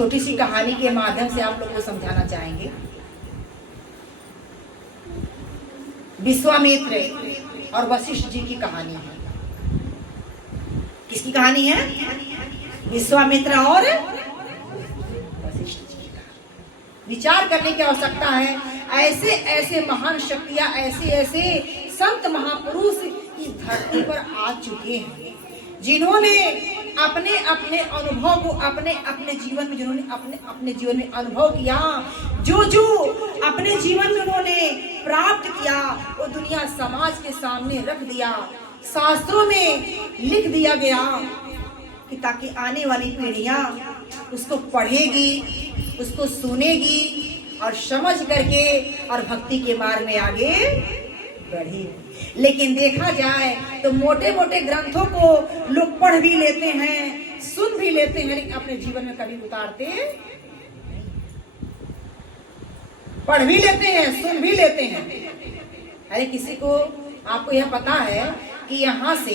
छोटी सी कहानी के माध्यम से आप लोग को समझाना चाहेंगे। विश्वामित्र और वशिष्ठ जी की कहानी है। किसकी कहानी है? विश्वामित्र और वशिष्ठ जी का। विचार करने की आवश्यकता है। ऐसे ऐसे महान शक्तियां, ऐसे ऐसे संत महापुरुष इस धरती पर आ चुके हैं, जिन्होंने अपने अपने अनुभव को अपने अपने जीवन में, जिन्होंने अपने अपने जीवन में अनुभव किया, जो जो अपने जीवन में उन्होंने प्राप्त किया, वो दुनिया समाज के सामने रख दिया, शास्त्रों में लिख दिया गया कि ताकि आने वाली पीढ़ियां उसको पढ़ेगी, उसको सुनेगी और समझ करके और भक्ति के मार्ग में आगे बढ़ेगी। लेकिन देखा जाए तो मोटे मोटे ग्रंथों को लोग पढ़ भी लेते हैं, सुन भी लेते हैं, लेकिन अपने जीवन में कभी उतारते नहीं। पढ़ भी लेते हैं, सुन भी लेते हैं। अरे किसी को, आपको यह पता है कि यहाँ से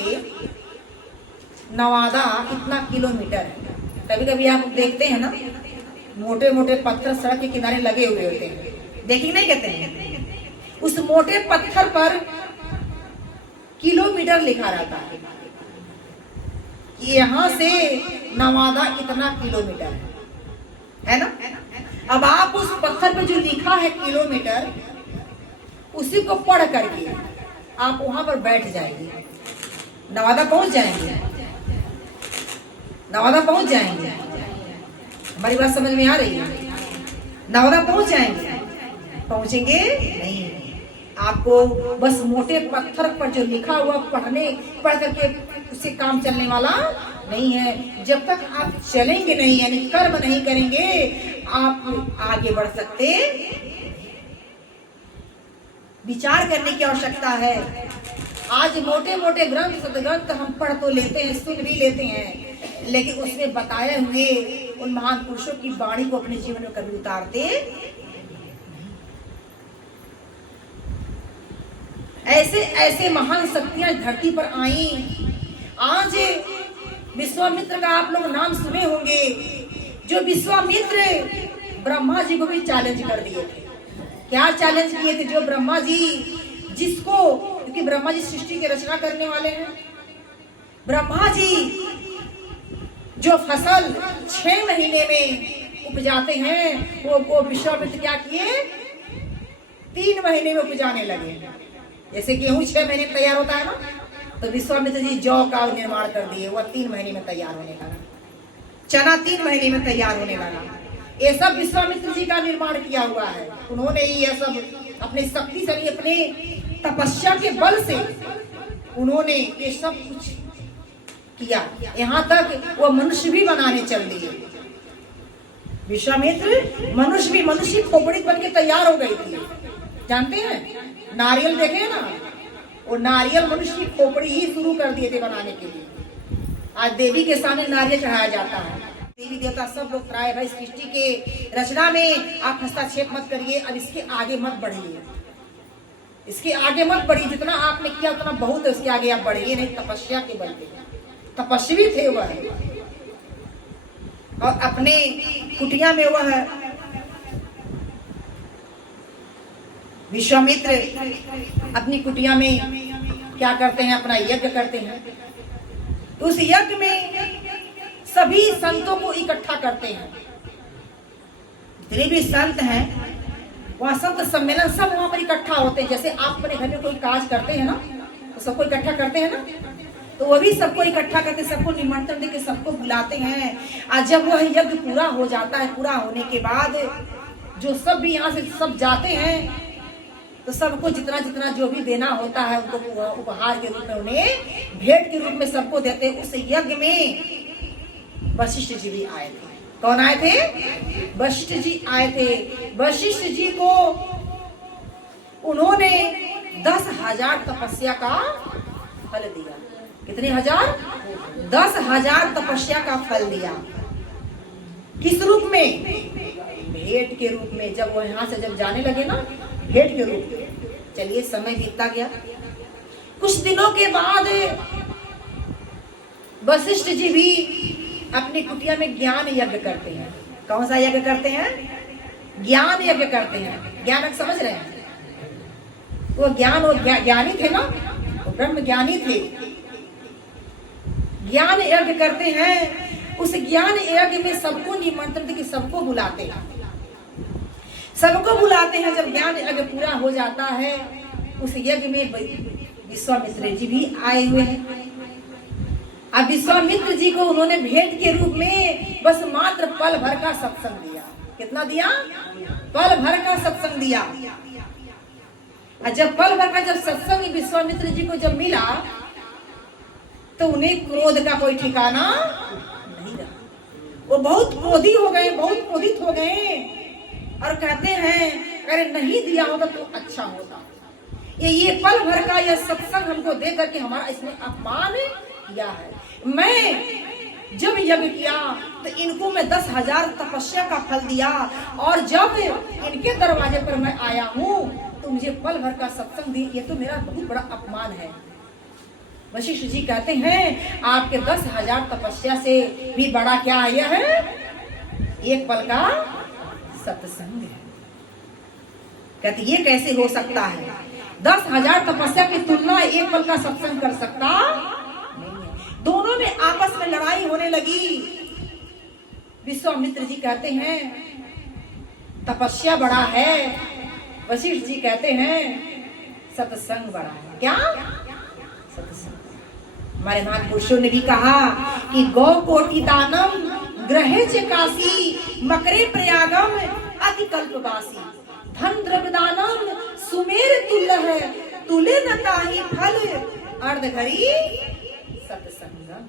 नवादा कितना किलोमीटर है? कभी कभी आप देखते हैं ना, मोटे मोटे पत्थर सड़क के किनारे लगे हुए होते हैं, देखिए नहीं कहते हैं? उस मोटे पत्थर पर किलोमीटर लिखा रहता है कि यहाँ से नवादा इतना किलोमीटर है ना। अब आप उस पत्थर पे जो लिखा है किलोमीटर, उसी को पढ़ करके आप वहां पर बैठ जाएंगे, नवादा पहुंच जाएंगे, नवादा पहुंच जाएंगे। हमारी बात समझ में आ रही है? नवादा पहुंच जाएंगे? पहुंचेंगे नहीं। आपको बस मोटे पत्थर पर जो लिखा हुआ पढ़ करके उससे काम चलने वाला नहीं है। जब तक आप चलेंगे नहीं, यानी कर्म नहीं करेंगे, आप आगे बढ़ सकते। विचार करने की आवश्यकता है। आज मोटे मोटे ग्रंथ, सदग्रंथ हम पढ़ तो लेते हैं, सुन भी लेते हैं, लेकिन उसमें बताए हुए उन महान पुरुषों की वाणी को अपने जीवन में कभी उतारते। ऐसे ऐसे महान शक्तियां धरती पर आई। आज विश्वामित्र का आप लोग नाम सुने होंगे, जो विश्वामित्र ब्रह्मा जी को भी चैलेंज कर दिए थे। क्या चैलेंज किए थे? जो ब्रह्मा जी, जिसको, क्योंकि ब्रह्मा जी सृष्टि की रचना करने वाले हैं, ब्रह्मा जी जो फसल 6 महीने में उपजाते हैं, वो विश्वामित्र क्या किए? 3 महीने में उपजाने लगे। जैसे गेहूं 6 महीने में तैयार होता है ना, तो विश्वामित्र जी जौ का निर्माण कर दिए, वह 3 महीने में तैयार होने लगा। चना 3 महीने में तैयार होने लगा। ये सब विश्वामित्र जी का निर्माण किया हुआ है। उन्होंने ही यह सब अपने शक्ति से, अपने तपस्या के बल से उन्होंने ये सब कुछ किया। यहाँ तक वो मनुष्य भी बनाने चल दिए। विश्वामित्र मनुष्य खोपड़ी बन के तैयार हो गई थी। जानते हैं, नारियल देखे ना, वो नारियल मनुष्य की खोपड़ी ही शुरू कर दिए थे बनाने के लिए। आज देवी के सामने नारियल चढ़ाया जाता है। देवी देवता सब लोग प्राय भाई सृष्टि के रचना में आप हस्तक्षेप मत करिए, अब इसके आगे मत बढ़िए, इसके आगे मत बढ़िए। जितना आपने किया उतना बहुत है, उसके आगे आप बढ़िए नहीं। तपस्या के बल पे तपस्वी थे वह, और अपने कुटिया में वह विश्वामित्र अपनी कुटिया में क्या करते हैं? अपना यज्ञ करते हैं। तो उस यज्ञ में सभी संतों को इकट्ठा करते हैं। जितने भी संत हैं, वहाँ संत सम्मेलन सब वहाँ पर इकट्ठा होते हैं। जैसे आप अपने घर में कोई काज करते हैं ना, तो सबको इकट्ठा करते हैं ना, तो वो भी सबको इकट्ठा करके सबको निमंत्रण देके सबको बुलाते हैं। और जब वह यज्ञ पूरा हो जाता है, पूरा होने के बाद जो सब भी यहाँ से सब जाते हैं, तो सबको जितना जितना जो भी देना होता है उनको उपहार के रूप में, उन्हें भेंट के रूप में सबको देते हैं। उस यज्ञ में वशिष्ठ जी भी आए थे। कौन आए थे? वशिष्ठ जी आए थे। वशिष्ठ जी को उन्होंने 10,000 तपस्या का फल दिया। कितने हजार? 10,000 तपस्या का फल दिया। किस रूप में? भेंट के रूप में। जब वो यहाँ से जब जाने लगे ना, भेंट के रूप में। चलिए, समय बीतता गया। कुछ दिनों के बाद वशिष्ठ जी भी अपनी कुटिया में ज्ञान यज्ञ करते हैं। कौन सा यज्ञ करते हैं? ज्ञान यज्ञ करते हैं। ज्ञान समझ रहे हैं? वो ज्ञान, वो ज्ञानी थे ना, वो ब्रह्म ज्ञानी थे। ज्ञान यज्ञ करते हैं। उस ज्ञान यज्ञ में सबको निमंत्रण देके सबको बुलाते हैं, सबको बुलाते हैं। जब ज्ञान यज्ञ पूरा हो जाता है, उस यज्ञ में विश्वामित्र जी भी आए हुए हैं। अब विश्वामित्र जी को उन्होंने भेंट के रूप में बस मात्र पल भर का सत्संग दिया। कितना दिया? पल भर का सत्संग दिया। और जब पल भर का जब सत्संग विश्वामित्र जी को जब मिला, तो उन्हें क्रोध का कोई ठिकाना नहीं रहा। वो बहुत क्रोधी हो गए, बहुत क्रोधित हो गए और कहते हैं अरे नहीं दिया होता तो अच्छा होता। ये पल भर का यह सत्संग हमको दे करके हमारा इसमें अपमान किया है। मैं जब यज्ञ किया तो इनको मैं 10,000 तपस्या का फल दिया, और जब इनके दरवाजे पर मैं आया हूँ तो मुझे पल भर का सत्संग दी। ये तो मेरा बहुत बड़ा अपमान है। वशिष्ठ जी कहते हैं आपके 10,000 तपस्या से भी बड़ा क्या यह है? एक पल का सत्संग है। कहते ये कैसे हो सकता है? 10,000 तपस्या की तुलना एक पल का सत्संग कर सकता नहीं है। दोनों में आपस में लड़ाई होने लगी। विश्वामित्र जी कहते हैं तपस्या बड़ा है, वशिष्ठ जी कहते हैं सत्संग बड़ा है। क्या? सत्संग। हमारे महापुरुषों ने भी कहा कि गौ कोटि दानम ग्रहे च काशी मकरे प्रयागम अति कल्पवासी धन द्रव्य दानम सुमेर तुल्य है तुले न ताहि फल अर्ध घड़ी सत्संगम।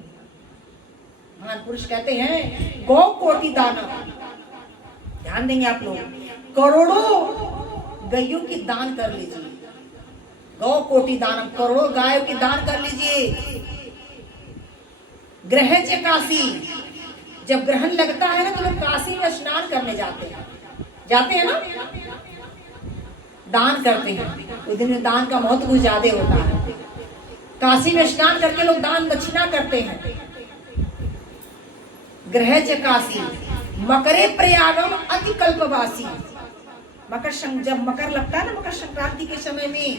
महान पुरुष कहते हैं गौ कोटि दानम, ध्यान देंगे आप लोग, करोड़ों गैयों की दान कर लीजिए। गौ कोटि दानम, करोड़ों गायों की दान कर लीजिए। ग्रह च काशी, जब ग्रहण लगता है ना तो लोग काशी में स्नान करने जाते हैं ना, दान करते हैं। उस दिन में दान का महत्व कुछ ज्यादा होता है। काशी में स्नान करके लोग दान दक्षिणा करते हैं। ग्रह च काशी मकरे प्रयागम अति कल्पवासी। जब मकर लगता है ना, मकर संक्रांति के समय में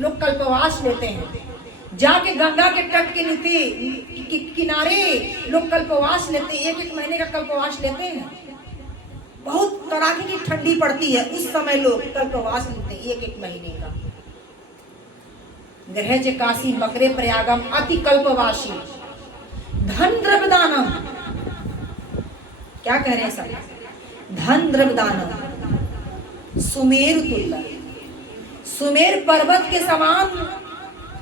लोग कल्पवास लेते हैं। जाके गंगा के तट के नीचे किनारे लोग कल्पवास लेते हैं। एक महीने का कल्पवास लेते हैं। बहुत कड़ाके की ठंडी पड़ती है, उस समय लोग कल्पवास लेते हैं एक महीने का। ग्रह च काशी मकरे प्रयागम अति कल्पवासी धन द्रव्य दानम। क्या कह रहे हैं सब? धन द्रव्य दानम सुमेर तुल्य, सुमेर पर्वत के समान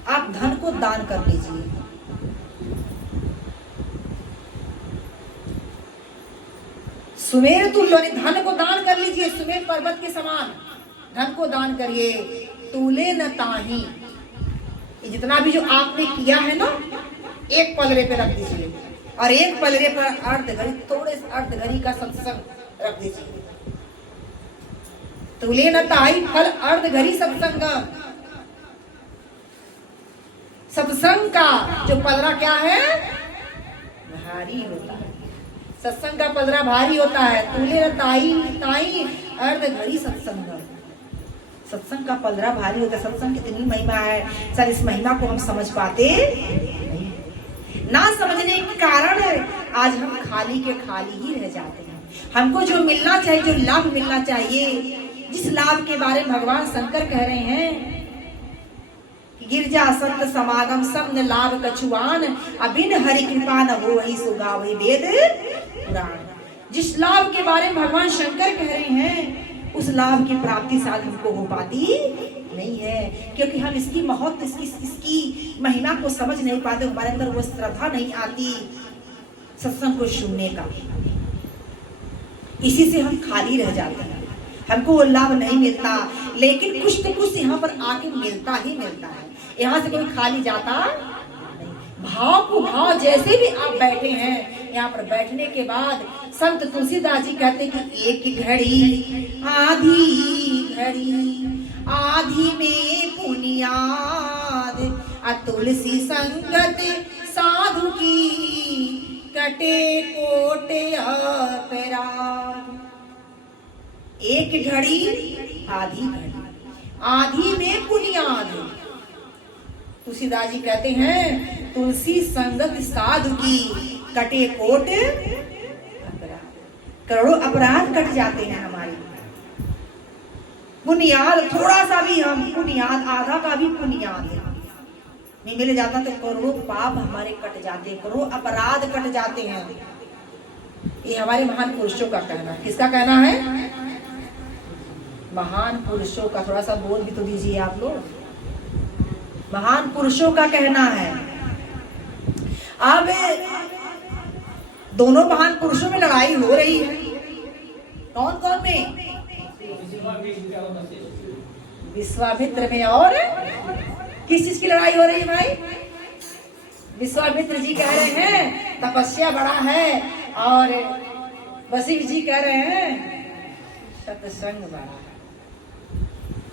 आप धन को दान कर लीजिए। सुमेर तुल्य धन को दान कर लीजिए, सुमेर पर्वत के समान धन को दान करिए। तूले न ताही, ये जितना भी जो आपने किया है ना, एक पलरे पे रख दीजिए, और एक पलरे पर अर्ध घड़ी, थोड़े अर्ध घड़ी का सत्संग रख दीजिए। तूले न ताही फल अर्ध घड़ी सत्संग। सत्संग का जो पलरा क्या है? भारी होता है। सत्संग का पलरा भारी होता है। तूले ताई अर्ध घड़ी सत्संग। सत्संग का पलरा भारी होता है। सत्संग कितनी महिमा है सर, इस महिमा को हम समझ पाते नहीं। ना समझने के कारण आज हम खाली के खाली ही रह जाते हैं। हमको जो मिलना चाहिए, जो लाभ मिलना चाहिए, जिस लाभ के बारे में भगवान शंकर कह रहे हैं, गिरजा सत्य समागम सब न लाभ कछुआन अबिन हरि कृपा न हो वही सुगा वही वेद पुराण। जिस लाभ के बारे में भगवान शंकर कह रहे हैं, उस लाभ की प्राप्ति शायद हमको हो पाती नहीं है, क्योंकि हम इसकी महत्व, इसकी महिमा को समझ नहीं पाते। हमारे अंदर वो श्रद्धा नहीं आती सत्संग को सुनने का। इसी से हम खाली रह जाते हैं, हमको वो लाभ नहीं मिलता। लेकिन कुछ तो कुछ यहाँ पर आके मिलता ही मिलता है। यहाँ से कोई खाली जाता नहीं। भाव को भाव जैसे भी आप बैठे हैं, यहाँ पर बैठने के बाद संत तुलसीदास जी कहते हैं कि एक घड़ी आधी में पुनियाद तुलसी संगत साधु की कटे कोट अपराध। एक घड़ी आधी घड़ी, आधी में पुनियाद। तुलसीदास जी कहते हैं तुलसी संगत साधु की कटे कोट अपराध। करोड़ों अपराध कट जाते हैं हमारे। पुनियाद थोड़ा सा भी हम पुनियाद, आधा का भी पुनियाद नहीं मिल जाता तो करोड़ों पाप हमारे कट जाते हैं, करोड़ों अपराध कट जाते हैं। ये हमारे महान पुरुषों का कहना। किसका कहना है? महान पुरुषों का। थोड़ा सा बोल भी तो दीजिए आप लोग। महान पुरुषों का कहना है। अब दोनों महान पुरुषों में लड़ाई हो रही है। कौन कौन में? विश्वामित्र में। और किस चीज की लड़ाई हो रही है भाई? विश्वामित्र जी कह रहे हैं तपस्या बड़ा है, और वशिष्ठ जी कह रहे हैं सत्संग बड़ा है।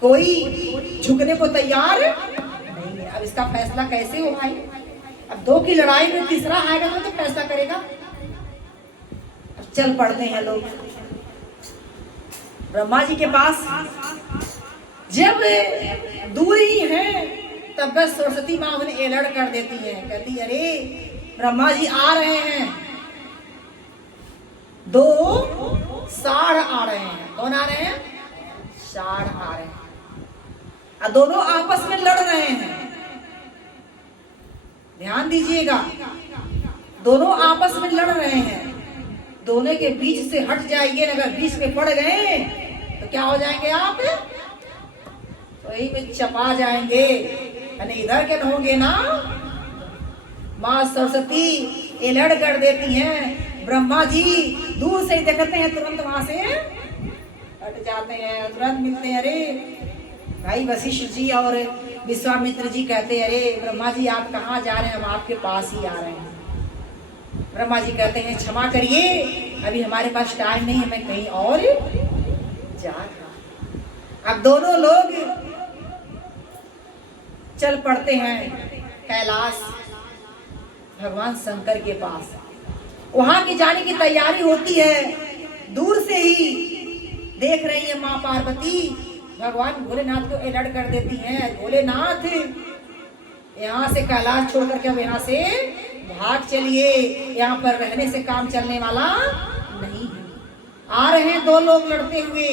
कोई झुकने को तैयार नहीं है। अब इसका फैसला कैसे हो भाई? अब दो की लड़ाई में तीसरा आएगा तो फैसला करेगा। अब चल पड़ते हैं लोग ब्रह्मा जी के पास। जब दूर ही है तब बस सरस्वती माँ उन्हें अलर्ट कर देती है। कहती अरे ब्रह्मा जी आ रहे हैं, दो साढ़ आ रहे हैं। कौन आ रहे हैं? साढ़ आ रहे हैं। और दोनों आपस में लड़ रहे हैं। ध्यान दीजिएगा, दोनों आपस में लड़ रहे हैं। दोनों के बीच से हट जाएंगे, अगर बीच में पड़ गए तो क्या हो जाएंगे आप? तो यही में चपा जाएंगे। यानी इधर के होंगे ना। माँ सरस्वती अलर्ट कर देती हैं। ब्रह्मा जी दूर से देखते हैं, तुरंत वहां से हट जाते हैं, तुरंत मिलते हैं। अरे भाई वशिष्ठ जी और विश्वामित्र जी कहते हैं अरे ब्रह्मा जी आप कहाँ जा रहे हैं? हम आपके पास ही आ रहे हैं। ब्रह्मा जी कहते हैं क्षमा करिए, अभी हमारे पास टाइम नहीं है, मैं कहीं और जा रहा। अब दोनों लोग चल पड़ते हैं कैलाश भगवान शंकर के पास। वहां की जाने की तैयारी होती है। दूर से ही देख रही है माँ पार्वती। भगवान भोलेनाथ को अलर्ट कर देती हैं, भोलेनाथ यहाँ से कैलाश छोड़ करके अब यहाँ से भाग चलिए, यहाँ पर रहने से काम चलने वाला नहीं है। आ रहे हैं दो लोग लड़ते हुए।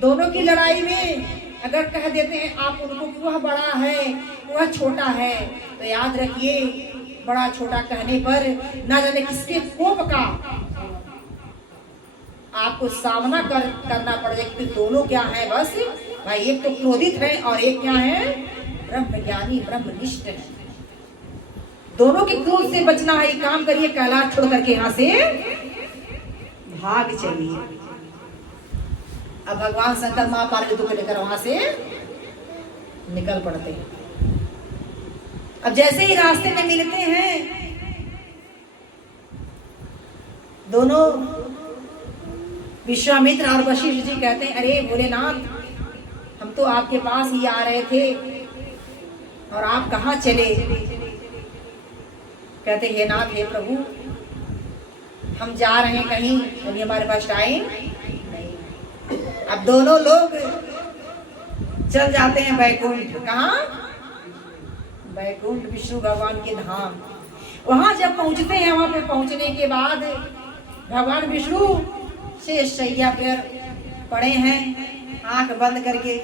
दोनों की लड़ाई में अगर कह देते हैं आप उनको कि वह बड़ा है वह छोटा है, तो याद रखिए बड़ा छोटा कहने पर ना जाने किसके कोप का आपको सामना करना पड़ जाए। कि दोनों क्या है? बस भाई एक तो क्रोधित है और एक क्या है? ब्रह्मज्ञानी ब्रह्मनिष्ठ है। दोनों के क्रोध से बचना है। काम करिए, कैलाश छोड़ करके यहाँ से भाग चलिए। अब भगवान शंकर माँ पार्वती को लेकर वहां से निकल पड़ते हैं। अब जैसे ही रास्ते में मिलते हैं दोनों, विश्वामित्र और वशिष्ठ जी कहते हैं अरे भोलेनाथ हम तो आपके पास ही आ रहे थे और आप कहाँ चले? कहते हे नाथ हे प्रभु हम जा रहे हैं कहीं, अभी हमारे पास टाइम नहीं। अब दोनों लोग चल जाते हैं बैकुंठ। कहाँ? बैकुंठ विष्णु भगवान के धाम। वहां जब पहुंचते हैं, वहां पे पहुंचने के बाद भगवान विष्णु से शैया पर पड़े हैं, आंख बंद करके।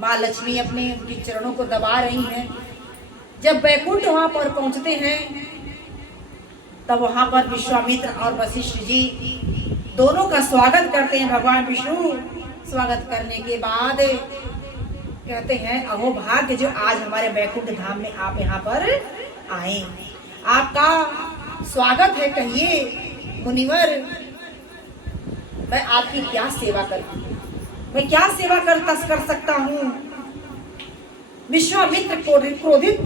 माँ लक्ष्मी अपने उनके चरणों को दबा रही हैं। जब बैकुंठ वहां पर पहुंचते हैं तब वहां पर विश्वामित्र और वशिष्ठ जी दोनों का स्वागत करते हैं। भगवान विष्णु स्वागत करने के बाद कहते हैं अहो भाग्य जो आज हमारे बैकुंठ धाम में आप यहाँ पर आए, आपका स्वागत है। कहिए मुनिवर मैं आपकी क्या सेवा करूं? मैं क्या सेवा कर सकता हूँ? विश्वामित्र क्रोधित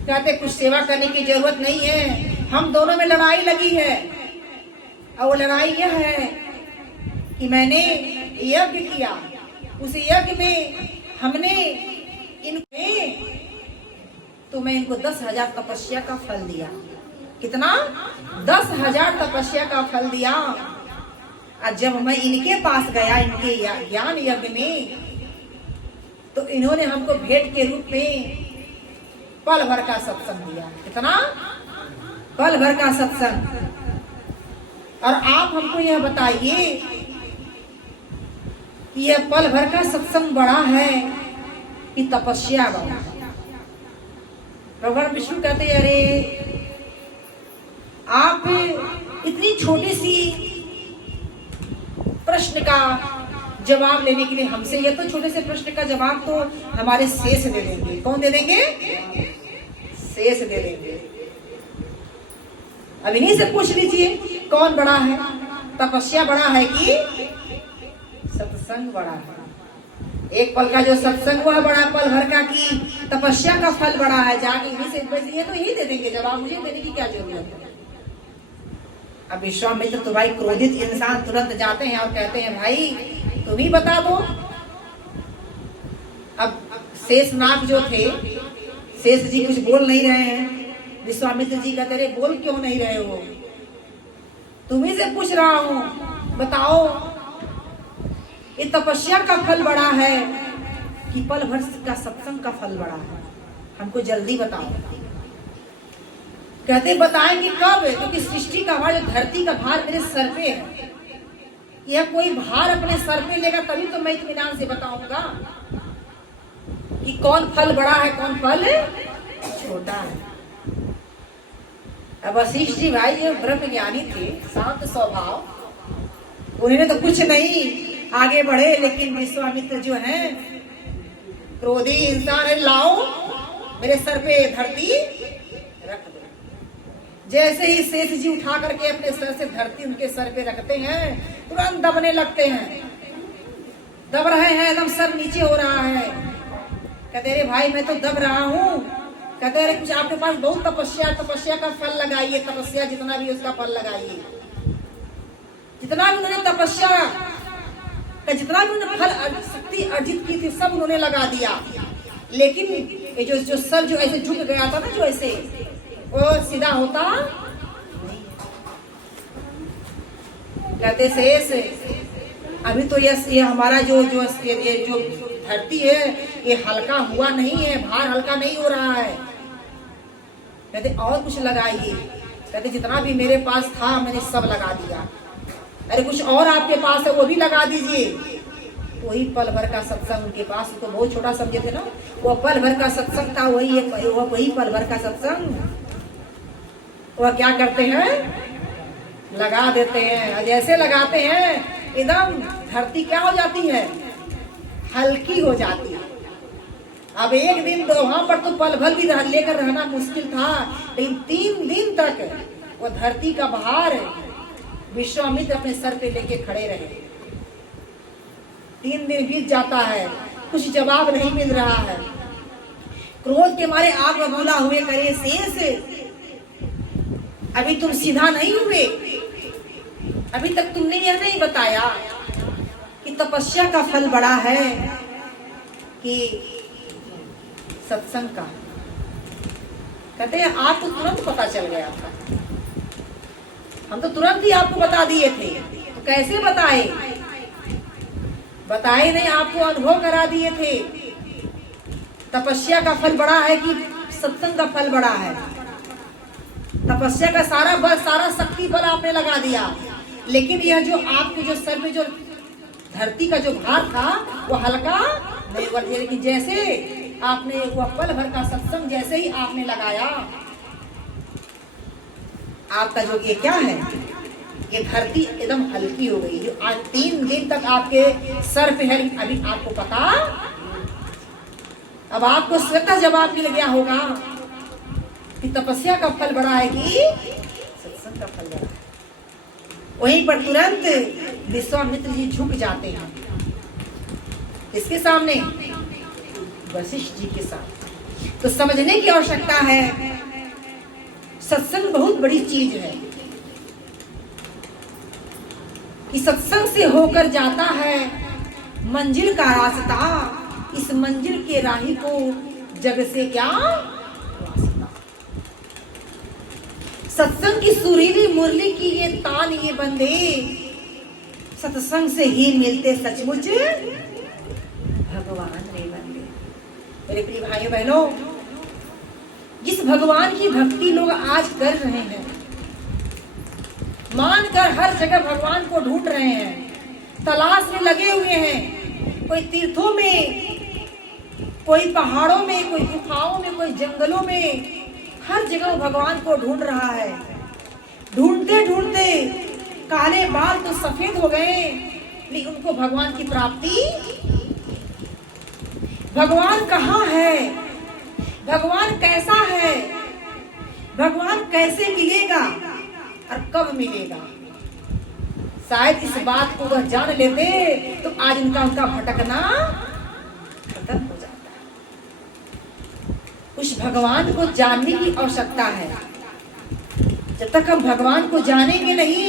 कहते कुछ सेवा करने की जरूरत नहीं है, हम दोनों में लड़ाई लगी है। और वो लड़ाई यह है कि मैंने यज्ञ किया, उस यज्ञ में हमने इनके तो मैं इनको 10,000 तपस्या का फल दिया। कितना 10,000 तपस्या का फल दिया। और जब मैं इनके पास गया इनके ज्ञान यज्ञ में, तो इन्होंने हमको भेंट के रूप में पल भर का सत्संग दिया। कितना? पल भर का सत्संग। और आप हमको यह बताइए कि यह पल भर का सत्संग बड़ा है कि तपस्या बड़ा? भगवान विष्णु कहते हैं, अरे आप इतनी छोटी सी प्रश्न का जवाब लेने के लिए हमसे, ये तो छोटे से प्रश्न का जवाब तो हमारे शेष दे देंगे। कौन दे देंगे? शेष दे देंगे। अब इन्हीं से पूछ लीजिए कौन बड़ा है, तपस्या बड़ा है कि सत्संग बड़ा है? एक पल का जो सत्संग हुआ बड़ा पल भर का की तपस्या का फल बड़ा है? जाके इन्हीं से, ये तो यही दे देंगे जवाब, मुझे देने की क्या जरूरत है? अब विश्वामित्र तो भाई क्रोधित इंसान तुरंत जाते हैं और कहते हैं, भाई तुम ही बता दो। अब शेषनाग जो थे, शेष जी कुछ बोल नहीं रहे हैं। विश्वामित्र जी कहते रहे, बोल क्यों नहीं रहे हो? तुम्ही से पूछ रहा हूं, बताओ ये तपस्या का फल बड़ा है कि पल भर का सत्संग का फल बड़ा है? हमको जल्दी बताओ। कहते बताएंगे कब? क्योंकि सृष्टि का भार, जो धरती का भार मेरे सर पे है। यह कोई भार अपने सर पे लेगा तभी तो मैं इत्मीनान से बताऊंगा कि कौन फल बड़ा है कौन फल छोटा है। अब वशिष्ठ जी भाई ये ब्रह्म ज्ञानी थे, शांत स्वभाव, उन्होंने तो कुछ नहीं आगे बढ़े। लेकिन विश्वामित्र जो है क्रोधी इंसान है, लाओ मेरे सर पे धरती रख दो। जैसे ही शेष जी उठा करके अपने सर से धरती उनके सर पे रखते हैं, तुरंत दबने लगते हैं। दब रहे हैं, एकदम सर नीचे हो रहा है। कहते अरे भाई मैं तो दब रहा हूँ। कहते अरे कुछ आपके पास बहुत तपस्या का फल लगाइए, तपस्या जितना भी उसका फल लगाइए। जितना भी उन्होंने तपस्या का जितना भी उन्होंने फल शक्ति अर्जित की थी सब उन्होंने लगा दिया। लेकिन ये जो सर जो ऐसे झुक गया था ना, जो ऐसे वो सीधा होता कहते शेष अभी तो ये हमारा जो धरती है ये हल्का हुआ नहीं है, भार हल्का नहीं हो रहा है। कहते और कुछ लगाइए। कहते जितना भी मेरे पास था मैंने सब लगा दिया। अरे कुछ और आपके पास है वो भी लगा दीजिए। वही पल भर का सत्संग उनके पास, तो बहुत छोटा समझे थे ना, वो पल भर का सत्संग था। वही पल भर का सत्संग वह क्या करते हैं, लगा देते हैं। जैसे लगाते हैं एकदम धरती क्या हो जाती है, हल्की हो जाती है। अब एक दिन तो वहां पर तो पल भर भी लेकर रहना मुश्किल था, लेकिन 3 दिन तक वो धरती का भार विश्वामित्र अपने सर पे लेके खड़े रहे। 3 दिन बीत जाता है, कुछ जवाब नहीं मिल रहा है। क्रोध के मारे आग बबूला हुए करे, शेष अभी तुम सीधा नहीं हुए? अभी तक तुमने यह नहीं बताया कि तपस्या का फल बड़ा है कि सत्संग का? कहते हैं आपको तुरंत पता चल गया था, हम तो तुरंत ही आपको बता दिए थे। तो कैसे बताए? बताए नहीं, आपको अनुभव करा दिए थे। तपस्या का फल बड़ा है कि सत्संग का फल बड़ा है? तपस्या का सारा बल, सारा शक्ति बल आपने लगा दिया। लेकिन यह जो आपके जो सर पे जो धरती का जो भार था वो हल्का नहीं हुआ। लेकिन जैसे आपने वो पल भर का सत्संग जैसे ही आपने लगाया, आपका जो ये क्या है, ये धरती एकदम हल्की हो गई। जो आज 3 दिन तक आपके सर पे है, अभी आपको पता, अब आपको स्वतः जवाब मिल गया होगा कि तपस्या का फल बड़ा है कि सत्संग का फल बड़ा है। वहीं पर तुरंत विश्वामित्र जी झुक जाते हैं। इसके सामने वशिष्ठ जी के साथ। तो समझने की आवश्यकता है, सत्संग बहुत बड़ी चीज है कि सत्संग से होकर जाता है मंजिल का रास्ता। इस मंजिल के राही को जग से क्या वास्ता। सत्संग की सुरीली मुरली की ये तान ये बंदे, सत्संग से ही मिलते सचमुच भगवान रे बंदे। मेरे प्रिय भाइयों बहनों, जिस भगवान की भक्ति लोग आज कर रहे हैं, मानकर हर जगह भगवान को ढूंढ रहे हैं, तलाश में लगे हुए हैं, कोई तीर्थों में, कोई पहाड़ों में, कोई गुफाओं में, कोई जंगलों में, हर जगह वो भगवान को ढूंढ रहा है। ढूंढते ढूंढते काले बाल तो सफेद हो गए, लेकिन उनको भगवान की प्राप्ति, भगवान कहाँ है, भगवान कैसा है, भगवान कैसे मिलेगा और कब मिलेगा, शायद इस बात को वह जान लेते तो आज उनका भटकना खत्म हो जाता है। उस भगवान को जानने की आवश्यकता है। जब तक हम भगवान को जानेंगे नहीं,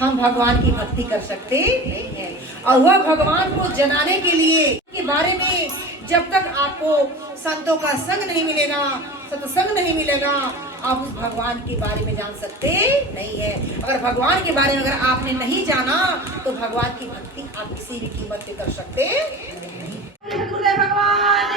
हम भगवान की भक्ति कर सकते नहीं है। और वह भगवान को जनाने के लिए के बारे में जब तक आपको संतों का संग नहीं मिलेगा, सत्संग नहीं मिलेगा, आप उस भगवान के बारे में जान सकते नहीं है। अगर भगवान के बारे में अगर आपने नहीं जाना तो भगवान की भक्ति आप किसी भी कीमत पे कर सकते नहीं। गुरुदेव भगवान